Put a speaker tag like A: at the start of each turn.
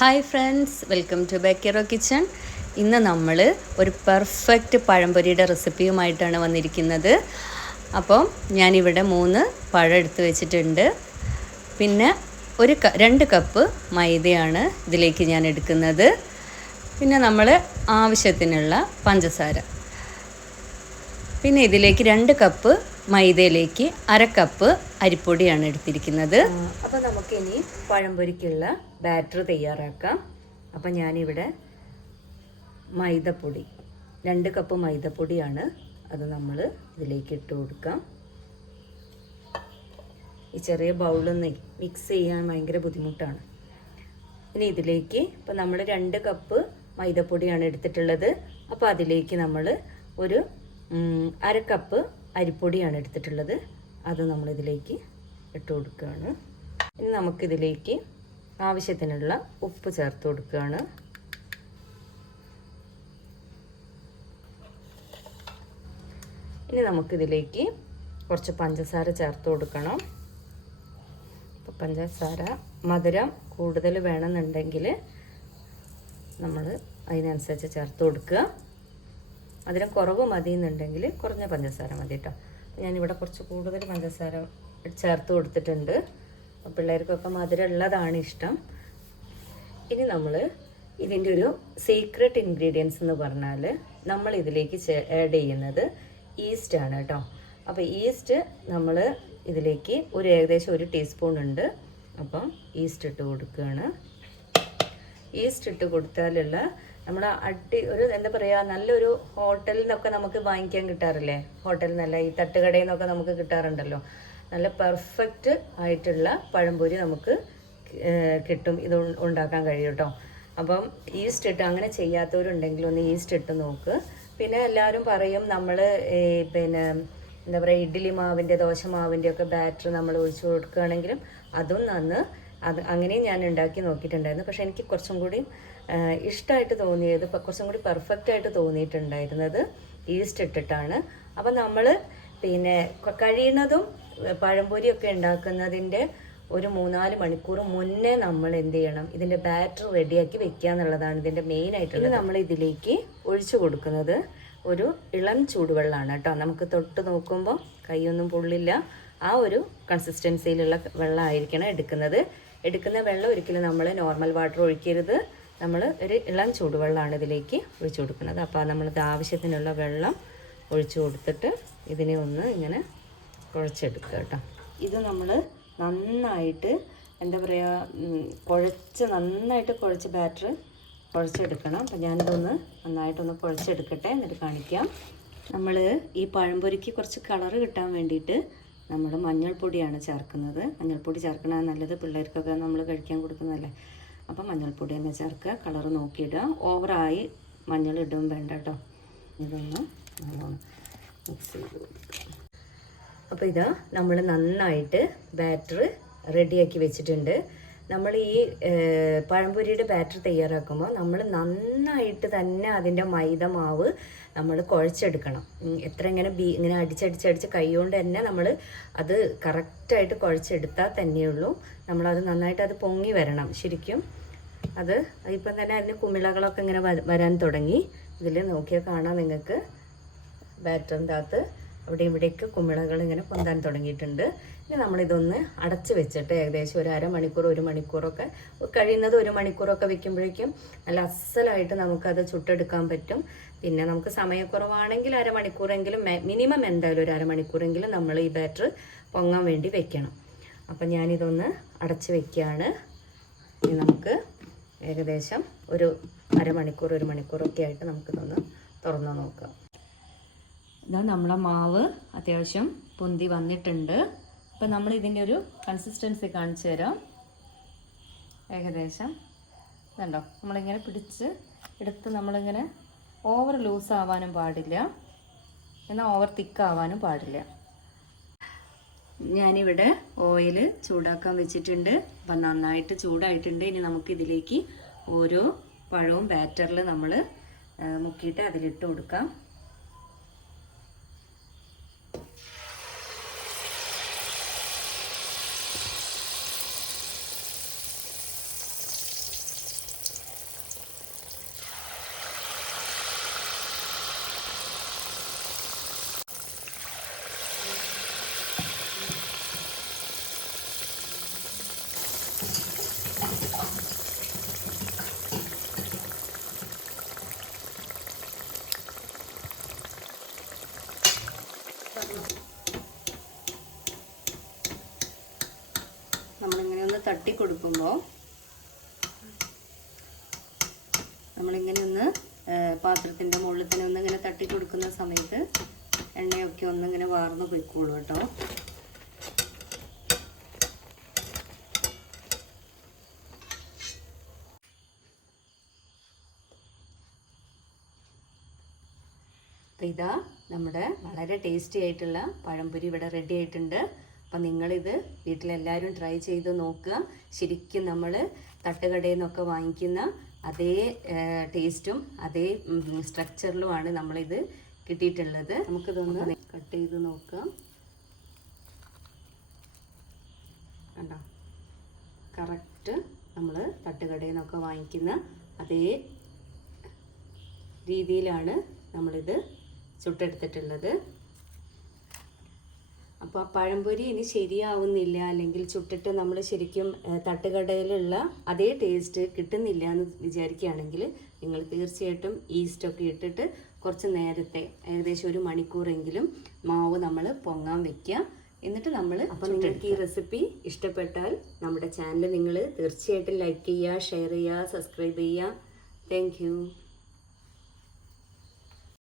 A: Hi friends welcome to ബേക്കറോ kitchen. ഇന്ന് നമ്മൾ ഒരു പെർഫെക്റ്റ് പഴംപൊരിയുടെ റെസിപ്പിയുമായിട്ടാണ് വന്നിരിക്കുന്നത്. അപ്പം ഞാനിവിടെ മൂന്ന് പഴം എടുത്ത് വെച്ചിട്ടുണ്ട്. പിന്നെ ഒരു രണ്ട് കപ്പ് മൈദയാണ് ഇതിലേക്ക് ഞാൻ എടുക്കുന്നത്. പിന്നെ നമ്മൾ ആവശ്യത്തിനുള്ള പഞ്ചസാര. പിന്നെ ഇതിലേക്ക് രണ്ട് കപ്പ് മൈദയിലേക്ക് അര കപ്പ് അരിപ്പൊടിയാണ് എടുത്തിരിക്കുന്നത്. അപ്പോൾ നമുക്കിനി പഴംപൊരിക്കുള്ള ബാറ്റർ തയ്യാറാക്കാം. അപ്പോൾ ഞാനിവിടെ മൈദപ്പൊടി രണ്ട് കപ്പ് മൈദപ്പൊടിയാണ് അത് നമ്മൾ ഇതിലേക്ക് ഇട്ട് കൊടുക്കാം. ഈ ചെറിയ ബൗളൊന്ന് മിക്സ് ചെയ്യാൻ ഭയങ്കര ബുദ്ധിമുട്ടാണ്. ഇനി ഇതിലേക്ക് ഇപ്പോൾ നമ്മൾ രണ്ട് കപ്പ് മൈദപ്പൊടിയാണ് എടുത്തിട്ടുള്ളത്. അപ്പോൾ അതിലേക്ക് നമ്മൾ ഒരു അര കപ്പ് അരിപ്പൊടിയാണ് എടുത്തിട്ടുള്ളത്. അത് നമ്മളിതിലേക്ക് ഇട്ട് കൊടുക്കുകയാണ്. ഇനി നമുക്കിതിലേക്ക് ആവശ്യത്തിനുള്ള ഉപ്പ് ചേർത്ത് കൊടുക്കുകയാണ്. ഇനി നമുക്കിതിലേക്ക് കുറച്ച് പഞ്ചസാര ചേർത്ത് കൊടുക്കണം. അപ്പോൾ പഞ്ചസാര മധുരം കൂടുതൽ വേണമെന്നുണ്ടെങ്കിൽ നമ്മൾ അതിനനുസരിച്ച് ചേർത്ത് കൊടുക്കുക. മധുരം കുറവ് മതി എന്നുണ്ടെങ്കിൽ കുറഞ്ഞ പഞ്ചസാര മതി കേട്ടോ. ഞാനിവിടെ കുറച്ച് കൂടുതൽ പഞ്ചസാര ചേർത്ത് കൊടുത്തിട്ടുണ്ട്. പിള്ളേർക്കൊക്കെ മധുരം ഉള്ളതാണ് ഇഷ്ടം. ഇനി നമ്മൾ ഇതിന്റെ ഒരു സീക്രട്ട് ഇൻഗ്രീഡിയൻസ് എന്ന് പറഞ്ഞാൽ നമ്മൾ ഇതിലേക്ക് ആഡ് ചെയ്യുന്നത് ഈസ്റ്റ് ആണ് കേട്ടോ. അപ്പോൾ ഈസ്റ്റ് നമ്മൾ ഇതിലേക്ക് ഒരു ഏകദേശം ഒരു ടീസ്പൂൺ ഉണ്ട്. അപ്പം ഈസ്റ്റ് ഇട്ട് കൊടുക്കുകയാണ്. ഈസ്റ്റ് ഇട്ട് കൊടുത്താലുള്ള നമ്മൾ അടി ഒരു എന്താ പറയുക നല്ലൊരു ഹോട്ടലിൽ നിന്നൊക്കെ നമുക്ക് വാങ്ങിക്കാൻ കിട്ടാറില്ലേ? ഹോട്ടലിൽ നല്ല ഈ തട്ടുകടയിൽ നിന്നൊക്കെ നമുക്ക് കിട്ടാറുണ്ടല്ലോ. നല്ല പെർഫെക്റ്റ് ആയിട്ടുള്ള പഴംപൊരി നമുക്ക് കിട്ടും. ഇത് ഉണ്ടാക്കാൻ കഴിയും കേട്ടോ അപ്പം ഈസ്റ്റ് ഇട്ട് അങ്ങനെ ചെയ്യാത്തവരുണ്ടെങ്കിൽ ഒന്ന് ഈസ്റ്റ് ഇട്ട് നോക്ക്. പിന്നെ എല്ലാവരും പറയും നമ്മൾ പിന്നെ എന്താ പറയുക ഇഡ്ഡലി മാവിന്റെ ദോശ മാവിന്റെ ഒക്കെ ബാറ്റർ നമ്മൾ ഒഴിച്ചു കൊടുക്കുകയാണെങ്കിലും അതും നന്ന് അത് അങ്ങനെയും ഞാൻ ഉണ്ടാക്കി നോക്കിയിട്ടുണ്ടായിരുന്നു. പക്ഷേ എനിക്ക് കുറച്ചും കൂടി ഇഷ്ടമായിട്ട് തോന്നിയത് കുറച്ചും കൂടി പെർഫെക്റ്റ് ആയിട്ട് തോന്നിയിട്ടുണ്ടായിരുന്നത് ഈസ്റ്റ് ഇട്ടിട്ടാണ്. അപ്പം നമ്മൾ പിന്നെ കഴിയുന്നതും പഴംപൊരിയൊക്കെ ഉണ്ടാക്കുന്നതിന്റെ ഒരു മൂന്നാൽ മണിക്കൂർ മുന്നേ നമ്മൾ എന്ത് ചെയ്യണം ഇതിന്റെ ബാറ്റർ റെഡിയാക്കി വെക്കുക എന്നുള്ളതാണ് ഇതിന്റെ മെയിൻ ആയിട്ടുള്ളത്. നമ്മൾ ഇതിലേക്ക് ഒഴിച്ചു കൊടുക്കുന്നത് ഒരു ഇളം ചൂടുവെള്ളമാണ് കേട്ടോ. നമുക്ക് തൊട്ട് നോക്കുമ്പോൾ കൈയൊന്നും പൊള്ളില്ല. ആ ഒരു കൺസിസ്റ്റൻസിയിലുള്ള വെള്ളമായിരിക്കണം എടുക്കുന്നത്. എടുക്കുന്ന വെള്ളം ഒരിക്കലും നമ്മൾ നോർമൽ വാട്ടർ ഒഴിക്കരുത്. നമ്മൾ ഒരു ഇളം ചൂടുവെള്ളമാണ് ഇതിലേക്ക് ഒഴിച്ചു കൊടുക്കുന്നത്. അപ്പോൾ നമ്മളത് ആവശ്യത്തിനുള്ള വെള്ളം ഒഴിച്ചു കൊടുത്തിട്ട് ഇതിനെ ഒന്ന് ഇങ്ങനെ കുഴച്ചെടുക്കുക കേട്ടോ. ഇത് നമ്മൾ നന്നായിട്ട് എന്താ പറയുക കുഴച്ച് നന്നായിട്ട് കുഴച്ച് ബാറ്റർ കുഴച്ചെടുക്കണം. അപ്പം ഞാനിതൊന്ന് നന്നായിട്ടൊന്ന് കുഴച്ചെടുക്കട്ടെ എന്നിട്ട് കാണിക്കാം. നമ്മൾ ഈ പഴംപൊരിക്ക് കുറച്ച് കളറ് കിട്ടാൻ വേണ്ടിയിട്ട് നമ്മൾ മഞ്ഞൾപ്പൊടിയാണ് ചേർക്കുന്നത്. മഞ്ഞൾപ്പൊടി ചേർക്കണത് നല്ലത് പിള്ളേർക്കൊക്കെ നമ്മൾ കഴിക്കാൻ കൊടുക്കുന്നതല്ലേ? അപ്പം മഞ്ഞൾപ്പൊടി തന്നെ ചേർക്കുക. കളറ് നോക്കിയിടുക. ഓവറായി മഞ്ഞൾ ഇടും വേണ്ട കേട്ടോ. ഇതൊന്ന് നല്ലോണം മിക്സ് ചെയ്ത് അപ്പോൾ ഇതാ നമ്മൾ നന്നായിട്ട് ബാറ്റർ റെഡിയാക്കി വെച്ചിട്ടുണ്ട്. നമ്മൾ ഈ പഴംപൊരിയുടെ ബാറ്റർ തയ്യാറാക്കുമ്പോൾ നമ്മൾ നന്നായിട്ട് തന്നെ അതിന്റെ മൈദ മാവ് നമ്മൾ കുഴച്ചെടുക്കണം. എത്ര ഇങ്ങനെ ബീ ഇങ്ങനെ അടിച്ചടിച്ചടിച്ച് കൈകൊണ്ട് തന്നെ നമ്മൾ അത് കറക്റ്റായിട്ട് കുഴച്ചെടുത്താൽ തന്നെയുള്ളൂ നമ്മളത് നന്നായിട്ട് അത് പൊങ്ങി വരണം ശരിക്കും. അത് ഇപ്പം തന്നെ അതിന് കുമിളകളൊക്കെ ഇങ്ങനെ വരാൻ തുടങ്ങി. ഇതിൽ നോക്കിയാൽ കാണാം നിങ്ങൾക്ക് ബാറ്ററിന്റെ അകത്ത് അവിടെ ഇവിടേക്ക് കുമിളകൾ ഇങ്ങനെ പൊന്താൻ തുടങ്ങിയിട്ടുണ്ട്. ഇനി നമ്മളിതൊന്ന് അടച്ച് വെച്ചിട്ട് ഏകദേശം ഒരു അരമണിക്കൂർ ഒരു മണിക്കൂറൊക്കെ കഴിയുന്നത് ഒരു മണിക്കൂറൊക്കെ വെക്കുമ്പോഴേക്കും നല്ല അസലായിട്ട് നമുക്കത് ചുട്ടെടുക്കാൻ പറ്റും. പിന്നെ നമുക്ക് സമയക്കുറവാണെങ്കിൽ അരമണിക്കൂറെങ്കിലും മിനിമം എന്തായാലും ഒരു അരമണിക്കൂറെങ്കിലും നമ്മൾ ഈ ബാറ്റർ പൊങ്ങാൻ വേണ്ടി വെക്കണം. അപ്പം ഞാനിതൊന്ന് അടച്ച് വെക്കുകയാണ്. ഇനി നമുക്ക് ഏകദേശം ഒരു അരമണിക്കൂർ ഒരു മണിക്കൂറൊക്കെ ആയിട്ട് നമുക്കിതൊന്ന് തുറന്ന് നോക്കാം. ഇതാ നമ്മളെ മാവ് അത്യാവശ്യം പൊന്തി വന്നിട്ടുണ്ട്. അപ്പം നമ്മൾ ഇതിന്റെ ഒരു കൺസിസ്റ്റൻസി കാണിച്ചു തരാം. ഏകദേശം. കണ്ടോ? നമ്മളിങ്ങനെ പിടിച്ച് എടുത്ത് നമ്മളിങ്ങനെ ഓവർ ലൂസ് ആവാനും പാടില്ല. എന്നാൽ ഓവർ തിക്ക് ആവാനും പാടില്ല. ഞാനിവിടെ ഓയിൽ ചൂടാക്കാൻ വെച്ചിട്ടുണ്ട്. അപ്പം നന്നായിട്ട് ചൂടായിട്ടുണ്ട്. ഇനി നമുക്കിതിലേക്ക് ഓരോ പഴവും ബാറ്ററിൽ നമ്മൾ മുക്കിയിട്ട് അതിലിട്ട് കൊടുക്കാം നമ്മളിങ്ങനെ ഒന്ന് തട്ടി കൊടുക്കുമ്പോൾ നമ്മളിങ്ങനെ ഒന്ന് പാത്രത്തിന്റെ മുകളിൽ തന്നെ ഒന്ന് ഇങ്ങനെ തട്ടി കൊടുക്കുന്ന സമയത്ത് എണ്ണയൊക്കെ ഒന്നിങ്ങനെ വാർന്ന് പോയിക്കോളൂ കേട്ടോ. അപ്പം ഇതാ നമ്മുടെ വളരെ ടേസ്റ്റി ആയിട്ടുള്ള പഴംപൊരി ഇവിടെ റെഡി ആയിട്ടുണ്ട്. അപ്പം നിങ്ങളിത് വീട്ടിലെല്ലാവരും ട്രൈ ചെയ്ത് നോക്കുക. ശരിക്കും നമ്മൾ തട്ടുകടയിൽ നിന്നൊക്കെ വാങ്ങിക്കുന്ന അതേ ടേസ്റ്റും അതേ സ്ട്രക്ചറിലുമാണ് നമ്മളിത് കിട്ടിയിട്ടുള്ളത്. നമുക്കിതൊന്ന് കട്ട് ചെയ്ത് നോക്കാം. കണ്ടോ? കറക്റ്റ് നമ്മൾ തട്ടുകടയിൽ നിന്നൊക്കെ വാങ്ങിക്കുന്ന അതേ രീതിയിലാണ് നമ്മളിത് ചുട്ടെടുത്തിട്ടുള്ളത്. അപ്പോൾ ആ പഴംപൊരി ഇനി ശരിയാവുന്നില്ല അല്ലെങ്കിൽ ചുട്ടിട്ട് നമ്മൾ ശരിക്കും തട്ടുകടയിലുള്ള അതേ ടേസ്റ്റ് കിട്ടുന്നില്ല എന്ന് വിചാരിക്കുകയാണെങ്കിൽ നിങ്ങൾ തീർച്ചയായിട്ടും ഈസ്റ്റൊക്കെ ഇട്ടിട്ട് കുറച്ച് നേരത്തെ ഏകദേശം ഒരു മണിക്കൂറെങ്കിലും മാവ് നമ്മൾ പൊങ്ങാൻ വെക്കുക. എന്നിട്ട് നമ്മൾ അപ്പോൾ നിങ്ങൾക്ക് ഈ റെസിപ്പി ഇഷ്ടപ്പെട്ടാൽ നമ്മുടെ ചാനൽ നിങ്ങൾ തീർച്ചയായിട്ടും ലൈക്ക് ചെയ്യുക ഷെയർ ചെയ്യുക സബ്സ്ക്രൈബ് ചെയ്യുക. താങ്ക്